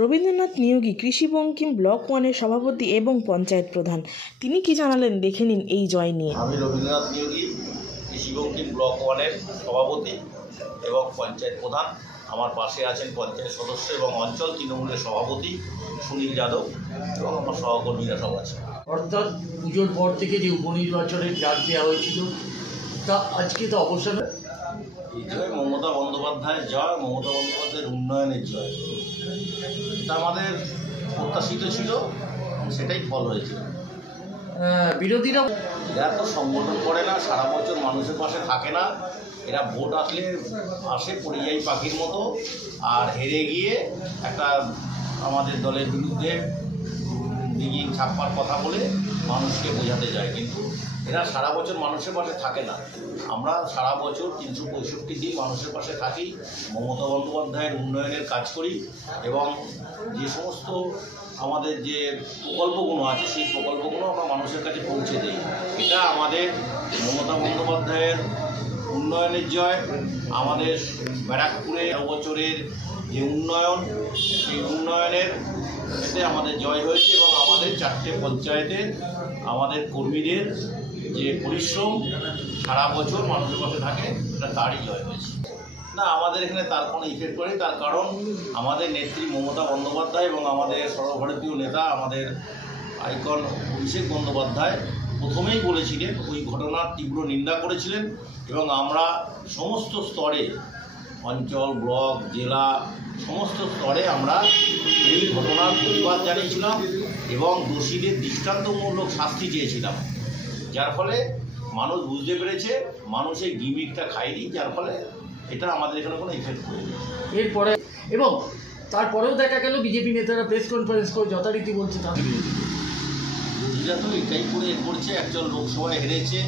রবীন্দ্রনাথ নিয়োগী কৃষি বঙ্কিম ব্লক 1-এর সভাপতি এবং পঞ্চায়েত প্রধান। তিনি কি জানালেন দেখে নিন এই জয় নিয়ে। আমি রবীন্দ্রনাথ নিয়োগী কৃষি বঙ্কিম ব্লক 1-এর সভাপতি এবং পঞ্চায়েত প্রধান। আমার পাশে আছেন পঞ্চায়েত সদস্য এবং অঞ্চল তৃণমূলের সভাপতি সুনীল যাদব এবং আমার সহকর্মীরা সব আছে। অর্থাৎ পুজোর পর থেকে যে উপনির্বাচনের ডাক দেওয়া হয়েছিল তা আজকে তো অবসান। এই জয় মমতা বন্দ্যোপাধ্যায়ের জয়, মমতা বন্দ্যোপাধ্যায়ের উন্নয়নের জয়। এটা আমাদের প্রত্যাশিত ছিল, সেটাই ফল হয়েছিল। বিরোধীরা এরা তো সংগঠন করে না, সারা বছর মানুষের পাশে থাকে না। এরা ভোট আসলে আসে পরিযায়ী পাখির মতো, আর হেরে গিয়ে একটা আমাদের দলের বিরুদ্ধে দিঘি ছাপ্পার কথা বলে মানুষকে বোঝাতে যায়, কিন্তু এরা সারা বছর মানুষের পাশে থাকে না। আমরা সারা বছর 365 দিন মানুষের পাশে থাকি, মমতা বন্দ্যোপাধ্যায়ের উন্নয়নের কাজ করি এবং যে সমস্ত আমাদের যে প্রকল্পগুলো আছে সেই প্রকল্পগুলো আমরা মানুষের কাছে পৌঁছে দিই। এটা আমাদের মমতা বন্দ্যোপাধ্যায়ের উন্নয়নের জয়। আমাদের ব্যারাকপুরে 11 বছরের যে উন্নয়ন, সেই উন্নয়নের এতে আমাদের জয় হয়েছে এবং আমাদের 4টে পঞ্চায়েতের আমাদের কর্মীদের যে পরিশ্রম সারা বছর মানুষের পাশে থাকে, এটা তারই জয় হয়েছে। না, আমাদের এখানে তার কোনো ইফেক্ট করেনি। তার কারণ আমাদের নেত্রী মমতা বন্দ্যোপাধ্যায় এবং আমাদের সর্বভারতীয় নেতা আমাদের আইকন অভিষেক বন্দ্যোপাধ্যায় প্রথমেই বলেছিলেন, ওই ঘটনার তীব্র নিন্দা করেছিলেন এবং আমরা সমস্ত স্তরে অঞ্চল, ব্লক, জেলা সমস্ত স্তরে আমরা এই ঘটনার প্রতিবাদ জানিয়েছিলাম এবং দোষীদের দৃষ্টান্তমূলক শাস্তি চেয়েছিলাম, যার ফলে মানুষ বুঝতে পেরেছে, মানুষ এই গিমিকটা খায়নি, যার ফলে এটা আমাদের এখানে কোনো ইফেক্ট করেনি। এরপরে এবং তারপরেও দেখা গেল বিজেপি নেতারা প্রেস কনফারেন্স করে যথারীতি বলছে তাদের বিরোধীরা তো এটাই করে করছে। একজন লোকসভায় হেরেছে,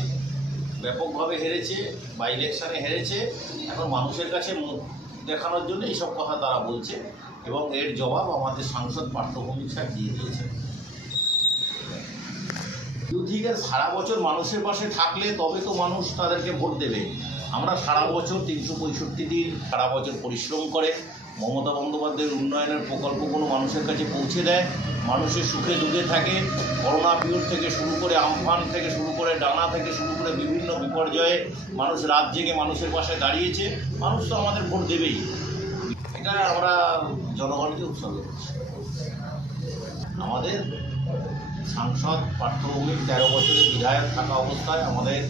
ব্যাপকভাবে হেরেছে, বাই ইলেকশানে হেরেছে, এখন মানুষের কাছে মুখ দেখানোর জন্য এইসব কথা তারা বলছে এবং এর জবাব আমাদের সাংসদ পার্থভূমিক সাহেব দিয়ে দিয়েছে। বিরোধীরা সারা বছর মানুষের পাশে থাকলে তবে তো মানুষ তাদেরকে ভোট দেবে। আমরা সারা বছর 365 দিন সারা বছর পরিশ্রম করে মমতা বন্দ্যোপাধ্যায়ের উন্নয়নের প্রকল্পগুলো মানুষের কাছে পৌঁছে দেয়, মানুষের সুখে দুঃখে থাকে। করোনা পিরিয়ড থেকে শুরু করে, আমফান থেকে শুরু করে, ডানা থেকে শুরু করে বিভিন্ন বিপর্যয়ে মানুষ রাত জেগে মানুষের পাশে দাঁড়িয়েছে। মানুষ তো আমাদের ভোট দেবেই, এটা আমরা জনগণকে উৎসর্গ করছি। আমাদের সাংসদ পার্থভূমিক 13 বছরের বিধায়ক থাকা অবস্থায় আমাদের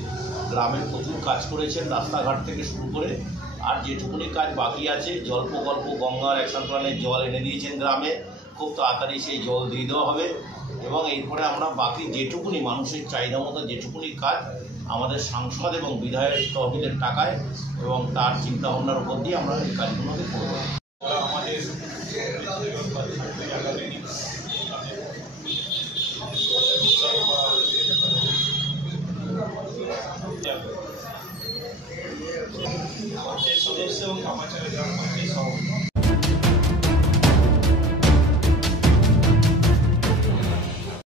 গ্রামে প্রচুর কাজ করেছেন, রাস্তাঘাট থেকে শুরু করে। আর যেটুকুনি কাজ বাকি আছে, জল প্রকল্প, গঙ্গার অ্যাকশন প্ল্যানের জল এনে দিয়েছেন গ্রামে, খুব তাড়াতাড়ি সেই জল দিয়ে দেওয়া হবে এবং এরপরে আমরা বাকি যেটুকুনি মানুষের চাহিদা মতো যেটুকুনি কাজ আমাদের সাংসদ এবং বিধায়ক তহবিলের টাকায় এবং তার চিন্তাভাবনার উপর দিয়ে আমরা এই কাজগুলোকে করব। আমাদের সদস্য এবং